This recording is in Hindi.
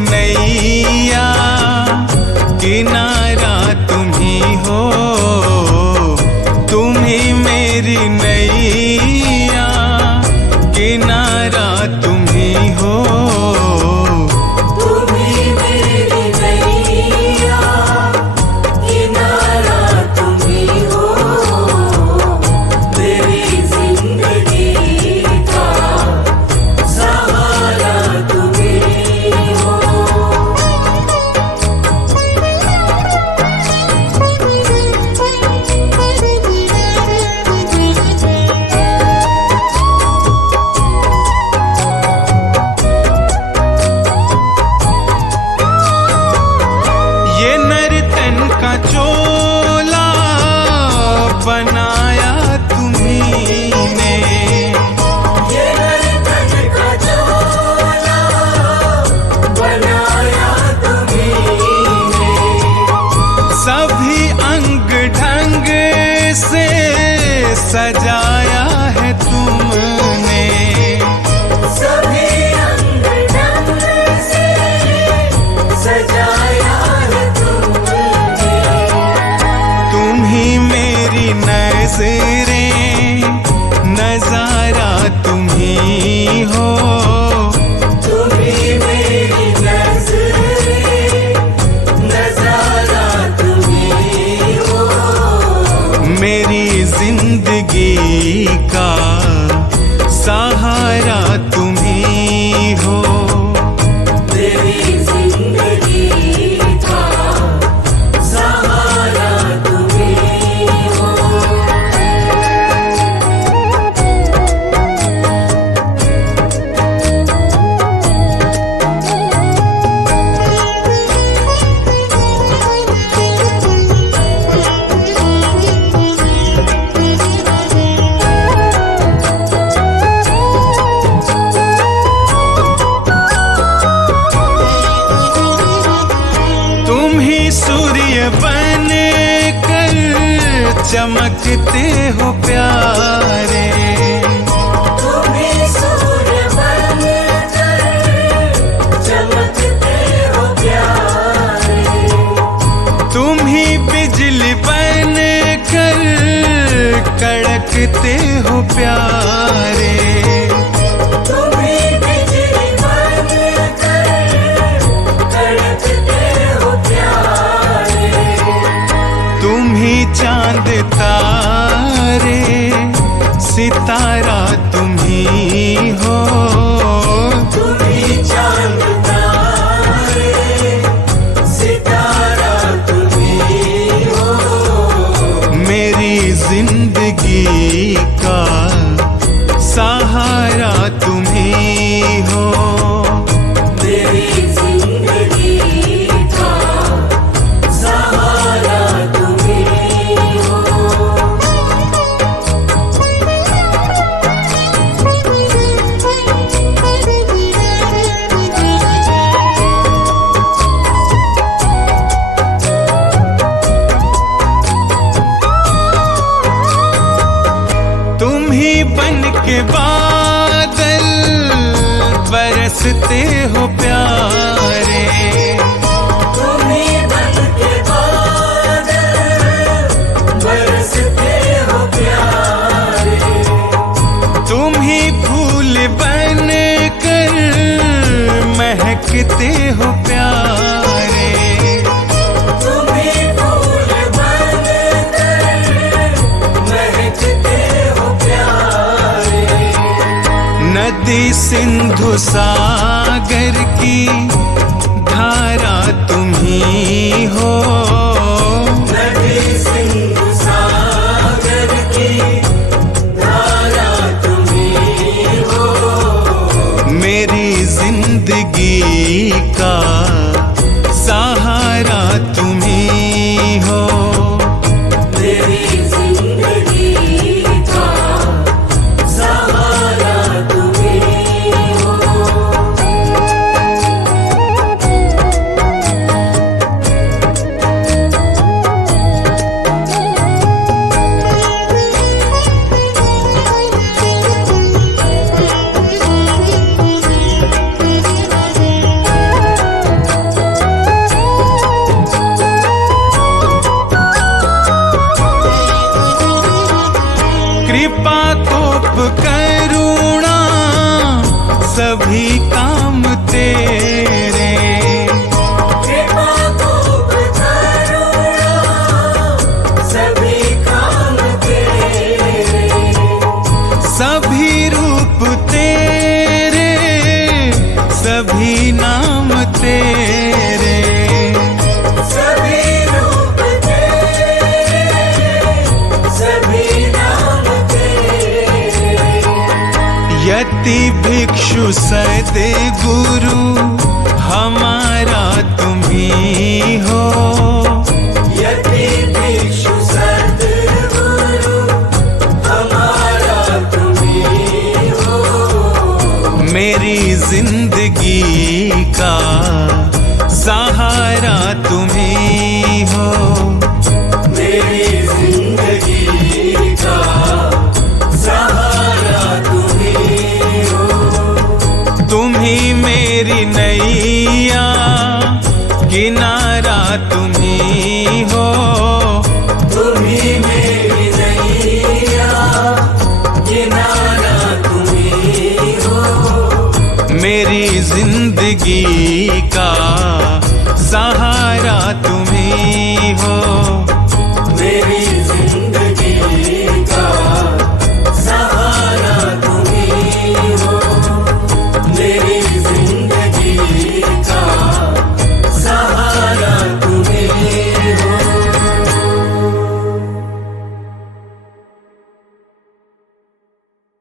नैया किनारा तुम ही हो, तुम ही मेरी नैया किनारा तुम ही हो। तुम ही मेरी नैया किनारा तुम ही हो, मेरी जिंदगी का सहारा तुम ही हो। ये नर्तन का चोला बनाया तुम्ही ने, ये नर्तन का चोला बनाया तुम्ही ने, सभी अंग ढंग से सजाया है तुमने। सभी अंग ढंग से सजाया है तुमने। तुम ही मेरी नज़रें, नजारा तुम ही हो। तुम ही मेरी नज़रें, नज़ारा तुम ही हो। मेरी जिंदगी का सहारा तुम ही हो। मेरी जिंदगी का सहारा तुम ही हो। तुम ही सूर्य बन कर चमकते हो प्यारे, तुम ही सूर्य बन कर चमकते हो प्यारे। तुम ही बिजली बन कर कड़कते हो प्यारे। तुम ही बिजली बन कर कड़कते हो प्यारे। तुम ही चांद तारे, सितारा तुम ही हो। तुम ही चांद तारे, सितारा तुम ही हो। मेरी जिंदगी का सहारा तुम ही हो। मेरी जिंदगी का सहारा तुम ही हो। तुम ही बन के बादल बरसते हो प्यारे। तुम ही बन के बादल बरसते हो प्यारे। तुम ही फूल बन कर महकते हो प्यारे। तुम ही फूल बन कर महकते हो प्यारे। नदी सिंधु सागर की धारा तुम ही हो। नदी सिंधु सागर की धारा तुम ही हो। मेरी जिंदगी का सहारा तुम ही हो। मेरी जिंदगी का सहारा तुम ही हो। सभी काम तेरे। कृपा खूब करुणा सभी काम तेरे। सभी रूप तेरे, सभी नाम तेरे। सभी रूप तेरे, सभी नाम तेरे। यति भिक्षु सद्गुरु हमारा तुम्ही हो। यति भिक्षु सद्गुरु हमारा तुम्ही हो। मेरी जिंदगी का सहारा तुम्ही हो। मेरी जिंदगी का सहारा तुम्ही हो। तुम्ही मेरी नैया किनारा तुम्ही हो। तुम्ही मेरी नैया किनारा तुम्ही हो। मेरी जिंदगी का सहारा तुम्ही हो।